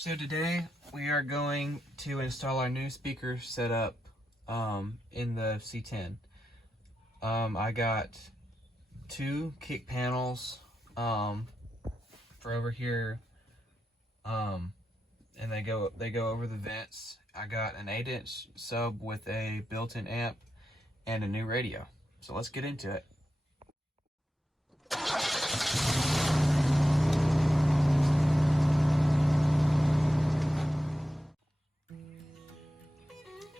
So today we are going to install our new speaker setup in the C10. I got two kick panels for over here, and they go over the vents. I got an 8-inch sub with a built-in amp and a new radio. So let's get into it.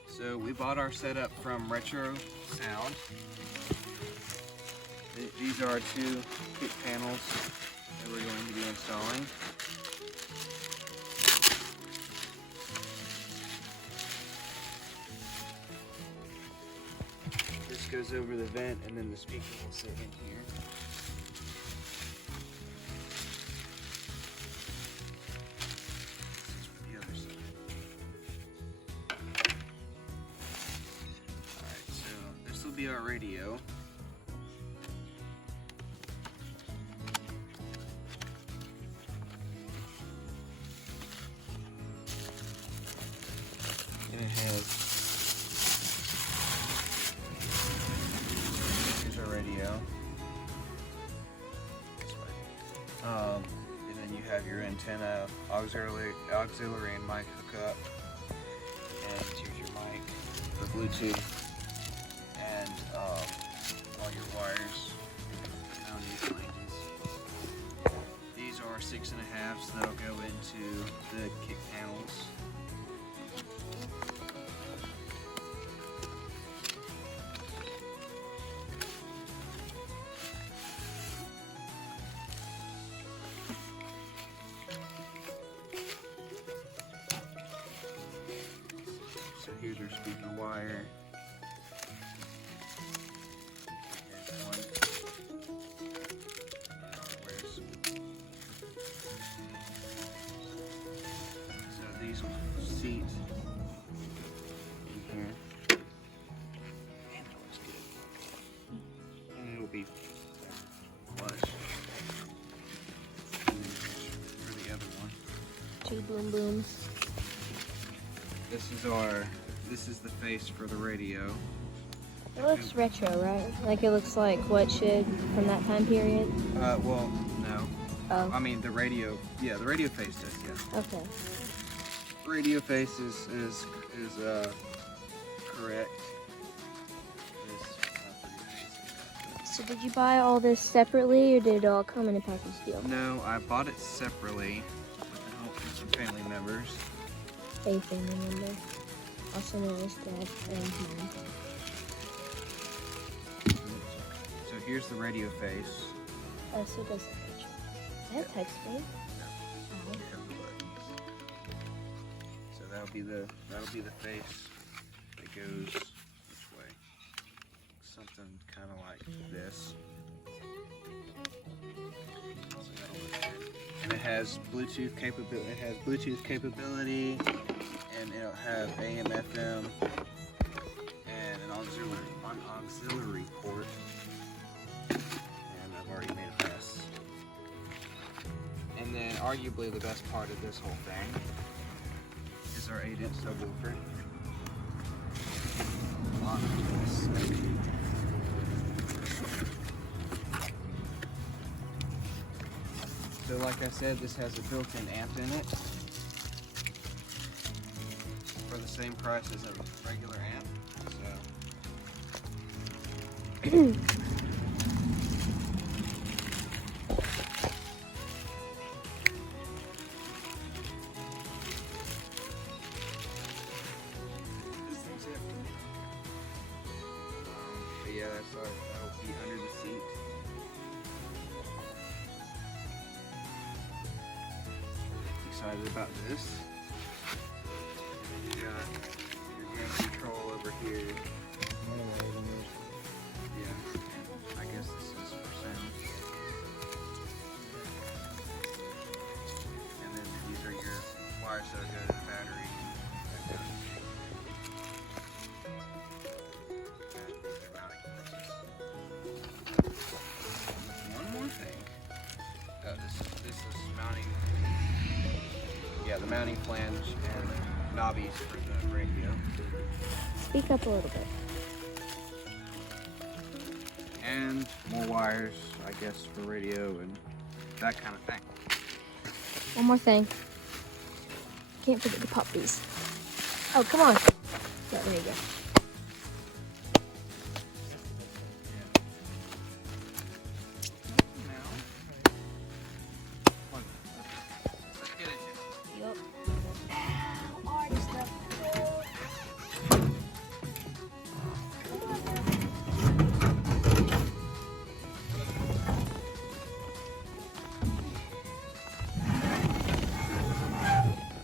So we bought our setup from Retrosound. These are two kick panels that we're going to be installing. This goes over the vent, and then the speaker will sit in here. The other side. Alright, so this will be our radio. And it has, here's our radio. And then you have your antenna, auxiliary and mic hookup. And here's your mic for Bluetooth. And all your wires around these flanges. These are 6.5s that'll go into the kick panels. So here's our speaker wire. Here's one. So these will seat in here. Man, that looks good. And it will be flush. And then for the other one. Two boom booms. This is the face for the radio. It looks retro, right? Like it looks like what should from that time period? Well, no. Oh. I mean the radio, yeah, the radio face does, yeah. Okay. Radio face is correct. So did you buy all this separately, or did it all come in a package deal? No, I bought it separately with the help from some family members. A family member. Also known as Dad and Mom. So here's the radio face. Oh, so it does that picture. Is that touch screen? You have the buttons. So that'll be the face that goes this way. Something kind of like this. So that'll look good. And it has Bluetooth capability. And it'll have AM, FM, and an auxiliary port. And I've already made a mess. And then, arguably the best part of this whole thing is our 8-inch subwoofer. So, like I said, this has a built-in amp in it. For the same price as a regular amp, so. This thing's hefty. But yeah, that'll be under the seat. Excited about this. You got your game control over here. Yeah, I guess this is for sound. And then these are your wires that go to the battery. One more thing. This is mounting. Yeah, the mounting flange and knobbies for the radio. Speak up a little bit. And more wires, I guess, for radio and that kind of thing. One more thing. Can't forget to pop these. Oh, come on. Yeah, there you go. Yup. Already stuff.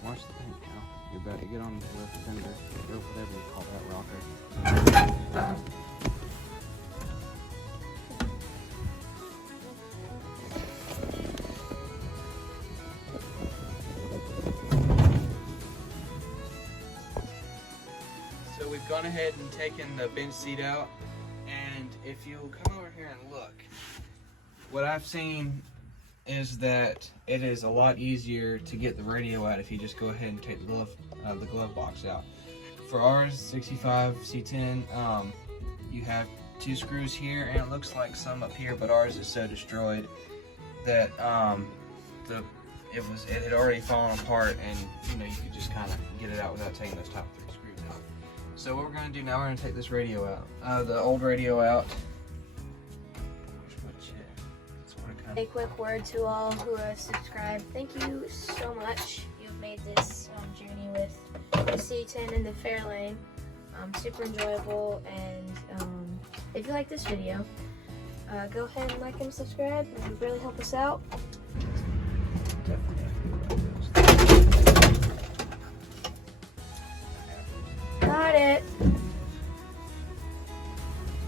Watch the paint, Cal. You're about to get on the fender, or whatever you call that rocker. So we've gone ahead and taken the bench seat out, and if you'll come over here and look, what I've seen is that it is a lot easier to get the radio out if you just go ahead and take the glove box out. For ours 65 C10, you have 2 screws here, and it looks like some up here, but ours is so destroyed that it had already fallen apart, and you could just kind of get it out without taking those top 3 screws out. So what we're going to do now, we're going to take this radio out, the old radio out. A quick word to all who have subscribed. Thank you so much. You've made this journey with the C10 and the Fairlane super enjoyable. And if you like this video, go ahead and like and subscribe. It would really help us out. Got it.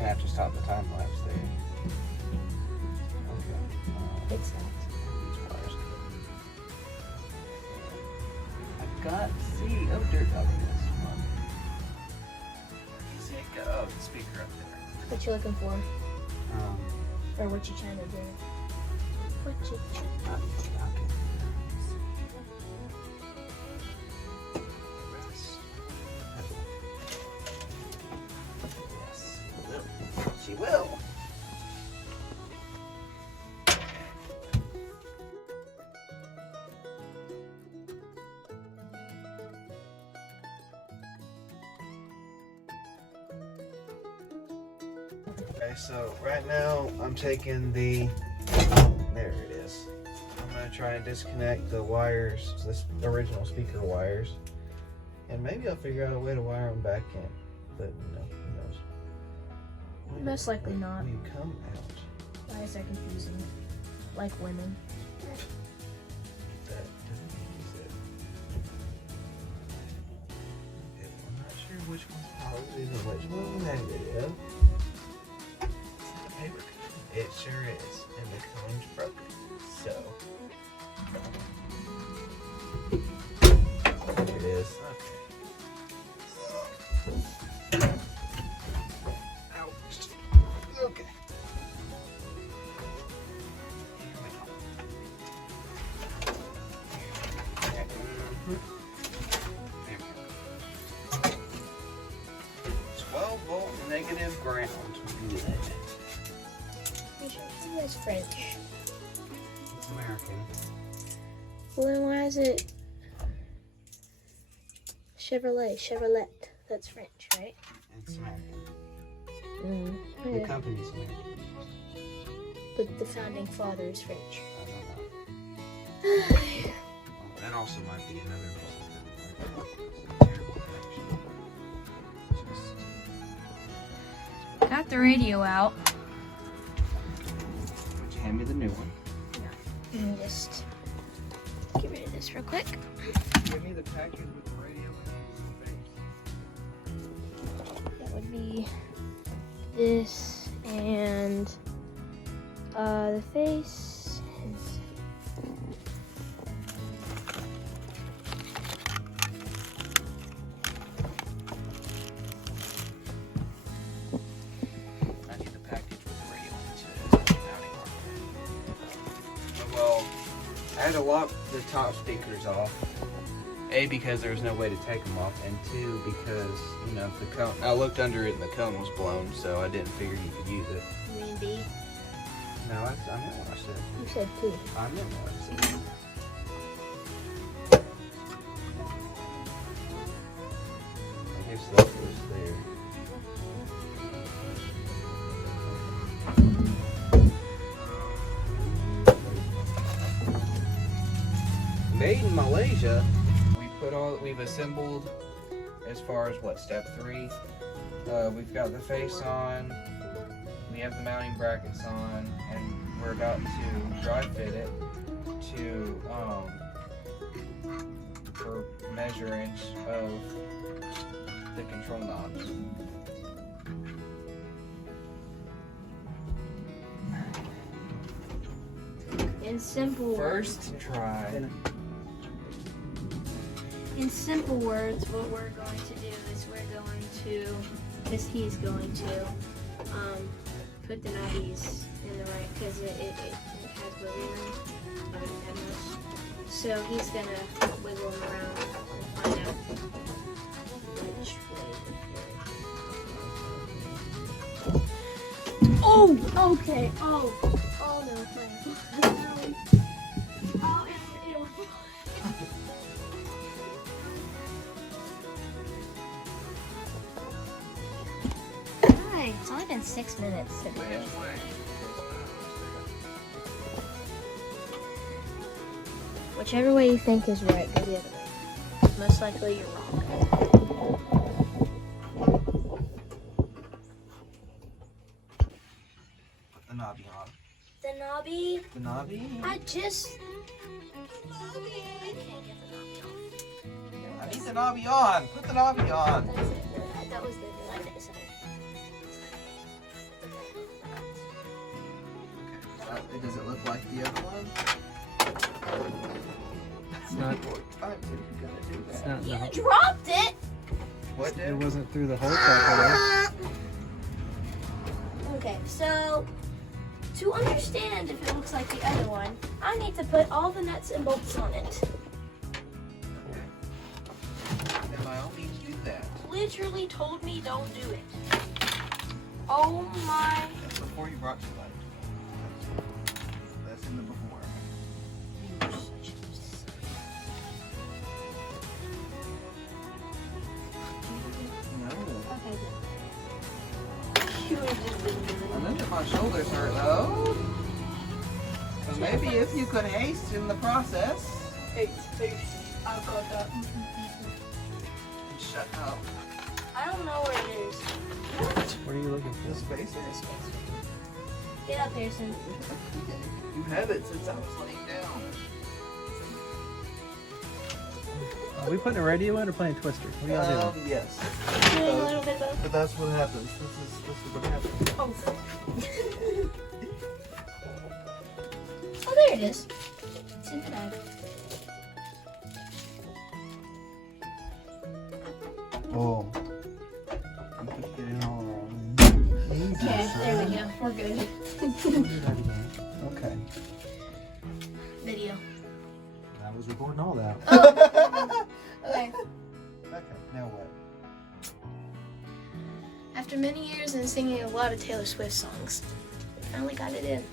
I have to stop the time lapse there. Fix that. I've got to see. Oh, dirt dog this one. See it go. Oh, the speaker up there. What you looking for? Or what you trying to do? What you trying to do? Yes, she will. Okay, so right now I'm taking there it is. I'm going to try and disconnect the wires, the original speaker wires, and maybe I'll figure out a way to wire them back in, but who knows. Most likely not. When you come out, Why is that confusing? Like women. that is it. Okay, I'm not sure which one's positive and which one's negative. The paper cut. It sure is, and the cone's broken. So there it is. Okay. Ouch. Okay. Here we go. 12-volt negative ground. Good. That's French. It's American. Well, then why is it Chevrolet? That's French, right? It's American. The Okay. company's American. But the founding father is French. I don't know. Well, that also might be another reason. Terrible connection. Got the radio out. Would you hand me the new one? Let me just get rid of this real quick. Give me the package with the radio in That would be this and the face. I need the package with the radio in it. Well, I had to lock the top speakers off A, because there was no way to take them off, and 2, because, you know, the cone, I looked under it and the cone was blown, so I didn't figure you could use it. You mean B? No, I meant what I said. You said 2. I meant what I said. I guess that was there. Made in Malaysia. We've assembled as far as what, step 3. We've got the face on, we have the mounting brackets on, and we're about to dry fit it to for measurements of the control knobs. In simple First try. In simple words, what we're going to do is we're going to, because he's going to, put the knobbies in the right, because it has wiggle room. So he's going to wiggle them around and find out which way. Oh! Okay. Oh no, plan. Oh, it It's only been 6 minutes to do this. Whichever way you think is right, go the other way. Most likely you're wrong. Put the knobby on. The knobby? The knobby? I just... I need the knobby on. Put the knobby on. That was the one that is Does it look like the other one? It's not. It's not. You dropped it! What It did? wasn't through the hole properly. Okay, so to understand if it looks like the other one, I need to put all the nuts and bolts on it. Then by all means do that. Literally told me don't do it. Oh my. That's before you brought your light. That's in the before. You're such a No. Okay, good. I know that my shoulders hurt though. So maybe if you could hasten the process. I've got that. Shut up. I don't know where it is. What are you looking The for? spacer. Get up, Harrison. You have it since I was laying down. Are we putting a radio in or playing Twister? What are y'all doing? Yes. Doing a little bit of both. But that's what happens. This is what happens. Oh. Oh, there it is. It's in the bag. Oh. You keep getting all wrong. Okay, there we go. We're good. Okay. Video. I was recording all that. Okay. Okay, now what? After many years and singing a lot of Taylor Swift songs, we finally got it in.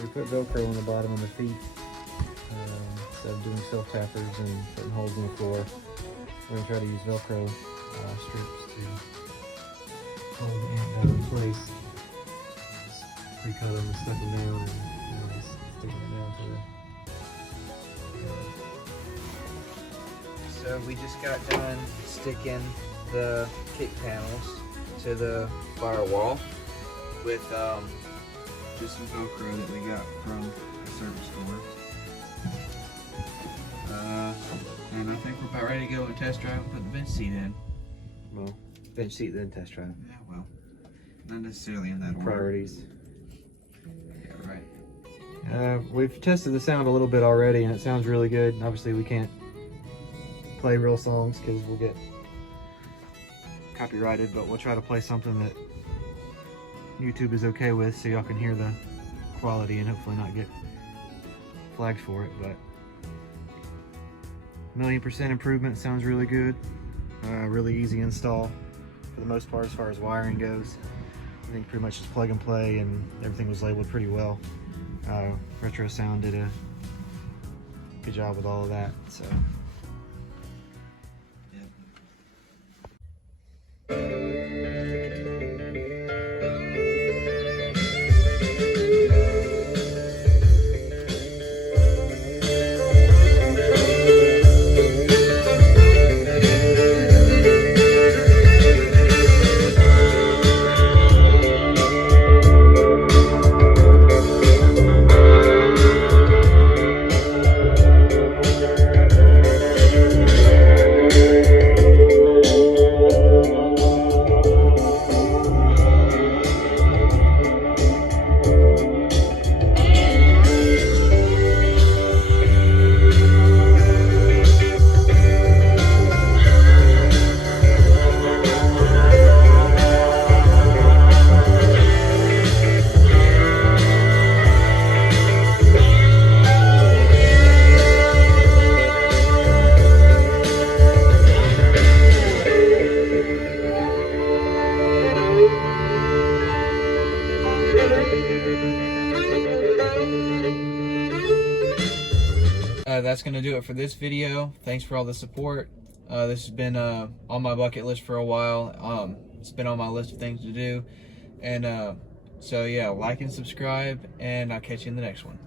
We put Velcro on the bottom of the feet instead of doing self-tappers and putting holes in the floor. We're going to try to use Velcro strips to hold the amp down in place. Just pre-cut them and stuck them down and just sticking it down to the... So we just got done sticking the kick panels to the firewall with just some Velcro that we got from the service store. And I think we're about ready to go and test drive and put the bench seat in. Well, bench seat then test drive. Yeah, well, not necessarily in that order. Priorities. Yeah, right. We've tested the sound a little bit already and it sounds really good. Obviously we can't play real songs because we'll get copyrighted, but we'll try to play something that YouTube is okay with, so y'all can hear the quality and hopefully not get flagged for it. But 1,000,000% improvement, sounds really good. Really easy install for the most part as far as wiring goes. I think pretty much just plug and play, and everything was labeled pretty well. Retrosound did a good job with all of that. So. That's going to do it for this video. Thanks for all the support. This has been on my bucket list for a while. It's been on my list of things to do. And so yeah, like and subscribe, and I'll catch you in the next one.